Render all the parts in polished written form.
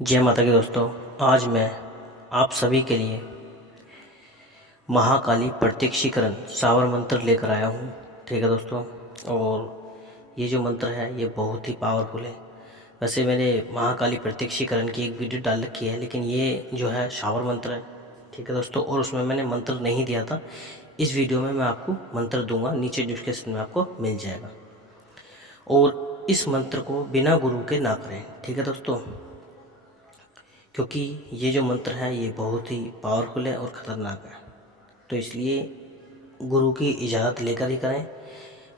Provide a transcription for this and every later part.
जय माता की दोस्तों। आज मैं आप सभी के लिए महाकाली प्रत्यक्षीकरण सावर मंत्र लेकर आया हूँ। ठीक है दोस्तों। और ये जो मंत्र है ये बहुत ही पावरफुल है। वैसे मैंने महाकाली प्रत्यक्षीकरण की एक वीडियो डाल रखी है, लेकिन ये जो है शावर मंत्र है। ठीक है दोस्तों। और उसमें मैंने मंत्र नहीं दिया था। इस वीडियो में मैं आपको मंत्र दूंगा, नीचे डिस्क्रिप्शन में आपको मिल जाएगा। और इस मंत्र को बिना गुरु के ना करें। ठीक है दोस्तों, क्योंकि ये जो मंत्र है ये बहुत ही पावरफुल है और ख़तरनाक है। तो इसलिए गुरु की इजाज़त लेकर ही करें।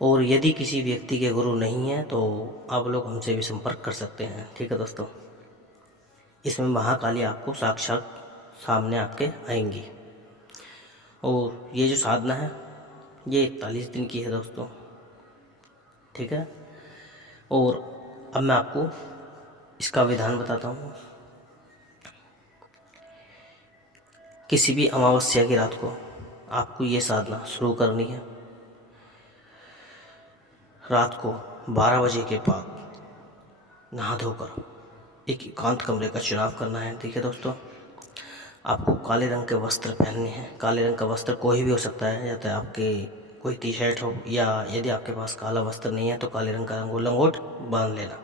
और यदि किसी व्यक्ति के गुरु नहीं है तो आप लोग हमसे भी संपर्क कर सकते हैं। ठीक है दोस्तों। इसमें महाकाली आपको साक्षात सामने आपके आएंगी। और ये जो साधना है ये 41 दिन की है दोस्तों। ठीक है। और अब मैं आपको इसका विधान बताता हूँ। किसी भी अमावस्या की रात को आपको ये साधना शुरू करनी है। रात को 12 बजे के बाद नहा धोकर एक एकांत कमरे का चुनाव करना है। ठीक है दोस्तों। आपको काले रंग के वस्त्र पहनने हैं। काले रंग का वस्त्र कोई भी हो सकता है, या तो आपके कोई टी शर्ट हो, या यदि आपके पास काला वस्त्र नहीं है तो काले रंग का लंगोट बांध लेना।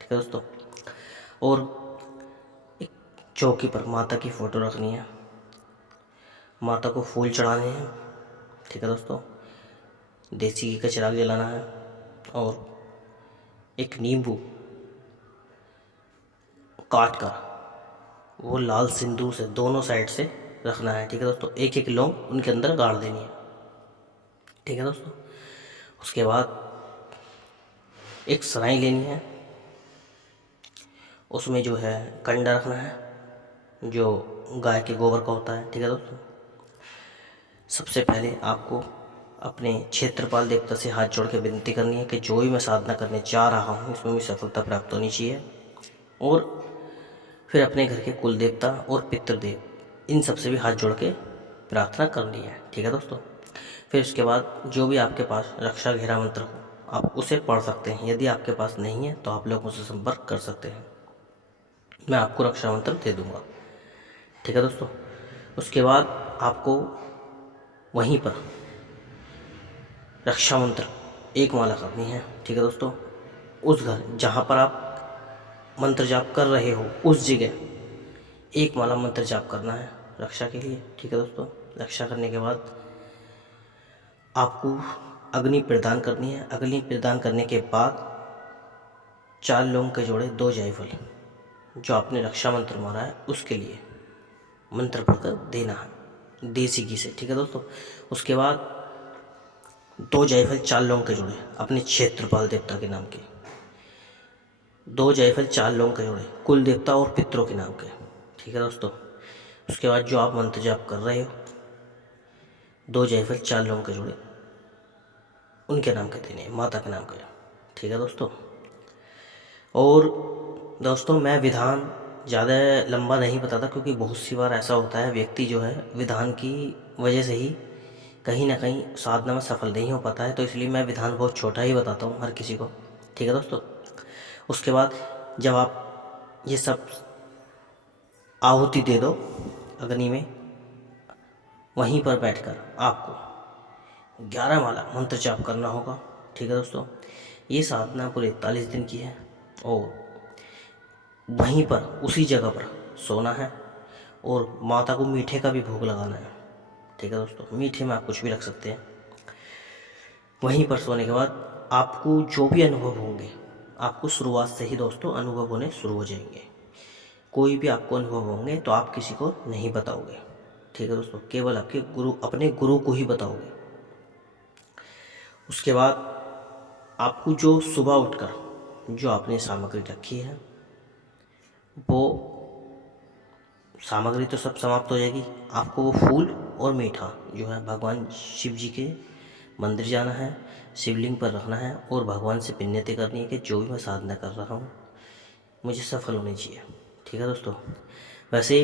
ठीक है दोस्तों। और एक चौकी पर माता की फ़ोटो रखनी है। माता को फूल चढ़ाने हैं। ठीक है दोस्तों। देसी घी का चिराग जलाना है। और एक नींबू काट कर वो लाल सिंदूर से दोनों साइड से रखना है। ठीक है दोस्तों। एक एक लौंग उनके अंदर गाड़ देनी है। ठीक है दोस्तों। उसके बाद एक सराई लेनी है। उसमें जो है कंडा रखना है, जो गाय के गोबर का होता है। ठीक है दोस्तों। सबसे पहले आपको अपने क्षेत्रपाल देवता से हाथ जोड़ के विनती करनी है कि जो भी मैं साधना करने जा रहा हूँ इसमें भी सफलता प्राप्त होनी चाहिए। और फिर अपने घर के कुल देवता और पितृदेव इन सबसे भी हाथ जोड़ के प्रार्थना करनी है। ठीक है दोस्तों। फिर उसके बाद जो भी आपके पास रक्षा घेरा मंत्र हो आप उसे पढ़ सकते हैं। यदि आपके पास नहीं है तो आप लोग मुझसे संपर्क कर सकते हैं, मैं आपको रक्षा मंत्र दे दूँगा। ठीक है दोस्तों। उसके बाद आपको वहीं पर रक्षा मंत्र एक माला करनी है। ठीक है दोस्तों। उस घर जहाँ पर आप मंत्र जाप कर रहे हो उस जगह एक माला मंत्र जाप करना है रक्षा के लिए। ठीक है दोस्तों। रक्षा करने के बाद आपको अग्नि प्रदान करनी है। अग्नि प्रदान करने के बाद 4 लौंग के जोड़े 2 जायफल जो आपने रक्षा मंत्र मारा है उसके लिए मंत्र पढ़कर देना है देसी घी से। ठीक है दोस्तों। उसके बाद 2 जायफल 4 लौंग के जोड़े अपने क्षेत्रपाल देवता के नाम के, 2 जायफल 4 लौंग के जोड़े कुल देवता और पितरों के नाम के। ठीक है दोस्तों। उसके बाद जो आप मंत्र जाप कर रहे हो 2 जायफल 4 लौंग के जोड़े उनके नाम के देने, माता के नाम के। ठीक है दोस्तों। और दोस्तों मैं विधान ज़्यादा लंबा नहीं बताता, क्योंकि बहुत सी बार ऐसा होता है व्यक्ति जो है विधान की वजह से ही कहीं ना कहीं साधना में सफल नहीं हो पाता है। तो इसलिए मैं विधान बहुत छोटा ही बताता हूँ हर किसी को। ठीक है दोस्तों। उसके बाद जब आप ये सब आहुति दे दो अग्नि में, वहीं पर बैठकर आपको 11 माला मंत्र जाप करना होगा। ठीक है दोस्तों। ये साधना पूरे 41 दिन की है। और वहीं पर उसी जगह पर सोना है और माता को मीठे का भी भोग लगाना है। ठीक है दोस्तों। मीठे में आप कुछ भी रख सकते हैं। वहीं पर सोने के बाद आपको जो भी अनुभव होंगे आपको शुरुआत से ही दोस्तों अनुभव होने शुरू हो जाएंगे। कोई भी आपको अनुभव होंगे तो आप किसी को नहीं बताओगे। ठीक है दोस्तों। केवल आपके गुरु, अपने गुरु को ही बताओगे। उसके बाद आपको जो सुबह उठकर जो आपने सामग्री रखी है वो सामग्री तो सब समाप्त हो जाएगी। आपको वो फूल और मीठा जो है भगवान शिव जी के मंदिर जाना है, शिवलिंग पर रखना है और भगवान से विनती करनी है कि जो भी मैं साधना कर रहा हूँ मुझे सफल होनी चाहिए। ठीक है दोस्तों। वैसे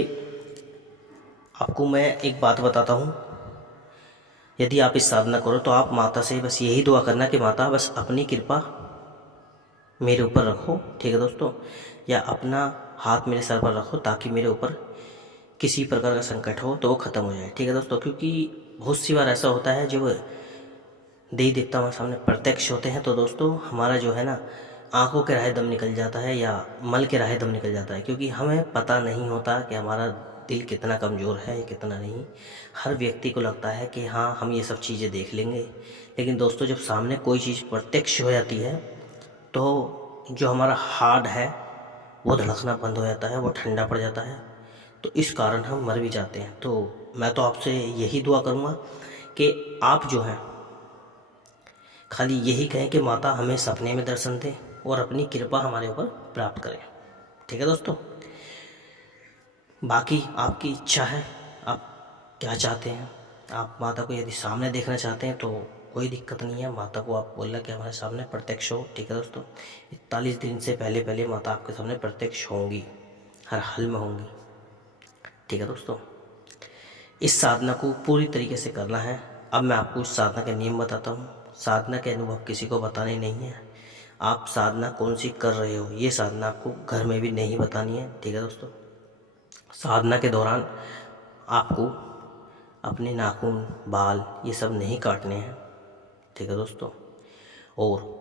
आपको मैं एक बात बताता हूँ, यदि आप इस साधना करो तो आप माता से बस यही दुआ करना कि माता बस अपनी कृपा मेरे ऊपर रखो। ठीक है दोस्तों। या अपना हाथ मेरे सर पर रखो ताकि मेरे ऊपर किसी प्रकार का संकट हो तो वो ख़त्म हो जाए। ठीक है दोस्तों, क्योंकि बहुत सी बार ऐसा होता है जब देवी देवता हमारे सामने प्रत्यक्ष होते हैं तो दोस्तों हमारा जो है ना आंखों के राहे दम निकल जाता है या मल के राहे दम निकल जाता है, क्योंकि हमें पता नहीं होता कि हमारा दिल कितना कमज़ोर है या कितना नहीं। हर व्यक्ति को लगता है कि हाँ हम ये सब चीज़ें देख लेंगे, लेकिन दोस्तों जब सामने कोई चीज़ प्रत्यक्ष हो जाती है तो जो हमारा हार्ट है वो धड़कना बंद हो जाता है, वो ठंडा पड़ जाता है, तो इस कारण हम मर भी जाते हैं। तो मैं तो आपसे यही दुआ करूँगा कि आप जो हैं खाली यही कहें कि माता हमें सपने में दर्शन दें और अपनी कृपा हमारे ऊपर प्राप्त करें। ठीक है दोस्तों, बाकी आपकी इच्छा है, आप क्या चाहते हैं। आप माता को यदि सामने देखना चाहते हैं तो कोई दिक्कत नहीं है, माता को आप बोलना कि हमारे सामने प्रत्यक्ष हो। ठीक है दोस्तों, 41 दिन से पहले पहले माता आपके सामने प्रत्यक्ष होंगी, हर हाल में होंगी। ठीक है दोस्तों, इस साधना को पूरी तरीके से करना है। अब मैं आपको इस साधना के नियम बताता हूँ। साधना के अनुभव किसी को बताने नहीं है। आप साधना कौन सी कर रहे हो ये साधना आपको घर में भी नहीं बतानी है। ठीक है दोस्तों, साधना के दौरान आपको अपने नाखून बाल ये सब नहीं काटने हैं। ठीक है दोस्तों, और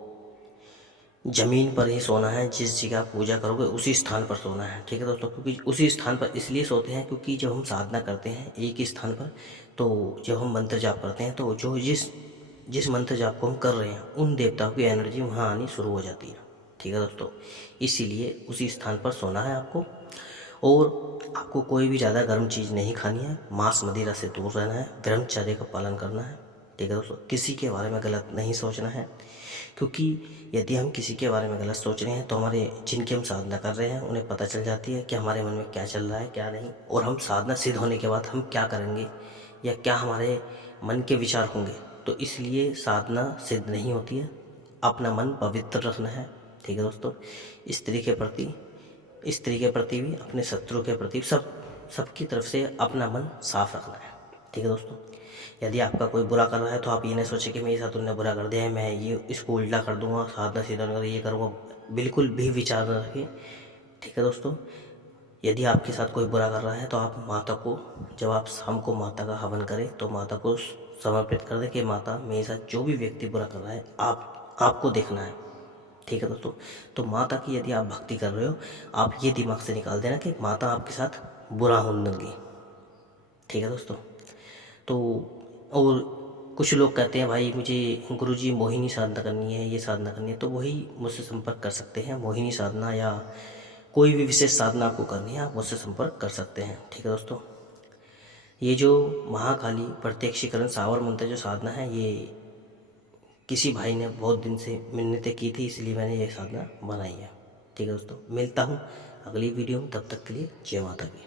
ज़मीन पर ही सोना है, जिस जगह आप पूजा करोगे उसी स्थान पर सोना है। ठीक है दोस्तों, क्योंकि उसी स्थान पर इसलिए सोते हैं क्योंकि जब हम साधना करते हैं एक ही स्थान पर, तो जब हम मंत्र जाप करते हैं तो जो जिस मंत्र जाप को हम कर रहे हैं उन देवताओं की एनर्जी वहाँ आनी शुरू हो जाती है। ठीक है दोस्तों, इसीलिए उसी स्थान पर सोना है आपको, और आपको कोई भी ज़्यादा गर्म चीज़ नहीं खानी है, मांस मदिरा से दूर रहना है, ब्रह्मचर्य का पालन करना है। ठीक है दोस्तों, किसी के बारे में गलत नहीं सोचना है, क्योंकि यदि हम किसी के बारे में गलत सोच रहे हैं तो हमारे जिनकी हम साधना कर रहे हैं उन्हें पता चल जाती है कि हमारे मन में क्या चल रहा है क्या नहीं, और हम साधना सिद्ध होने के बाद हम क्या करेंगे या क्या हमारे मन के विचार होंगे। तो इसलिए साधना सिद्ध नहीं होती है, अपना मन पवित्र रखना है। ठीक है दोस्तों, स्त्री के प्रति भी, अपने शत्रु के प्रति, सबकी तरफ से अपना मन साफ रखना है। ठीक है दोस्तों, यदि आपका कोई बुरा कर रहा है तो आप ये नहीं सोचें कि मेरे साथ उन्होंने बुरा कर दिया है, मैं ये इसको उल्टा कर दूंगा, साधना सीधा कर ये करूँगा, बिल्कुल भी विचार न रखें। ठीक है दोस्तों, यदि आपके साथ कोई बुरा कर रहा है तो आप माता को, जब आप शाम को माता का हवन करें तो माता को समर्पित कर दें कि माता मेरे साथ जो भी व्यक्ति बुरा कर रहा है आपको देखना है। ठीक है दोस्तों, तो माता की यदि आप भक्ति कर रहे हो, आप ये दिमाग से निकाल देना कि माता आपके साथ बुरा होने लगी। ठीक है दोस्तों, तो और कुछ लोग कहते हैं भाई मुझे गुरुजी मोहिनी साधना करनी है, ये साधना करनी है, तो वही मुझसे संपर्क कर सकते हैं। मोहिनी साधना या कोई भी विशेष साधना आपको करनी है आप मुझसे संपर्क कर सकते हैं। ठीक है दोस्तों, ये जो महाकाली प्रत्यक्षीकरण सावर मंत्र जो साधना है, ये किसी भाई ने बहुत दिन से मिन्नतें की थी, इसलिए मैंने ये साधना बनाई है। ठीक है दोस्तों, मिलता हूँ अगली वीडियो में, तब तक के लिए जय माता की।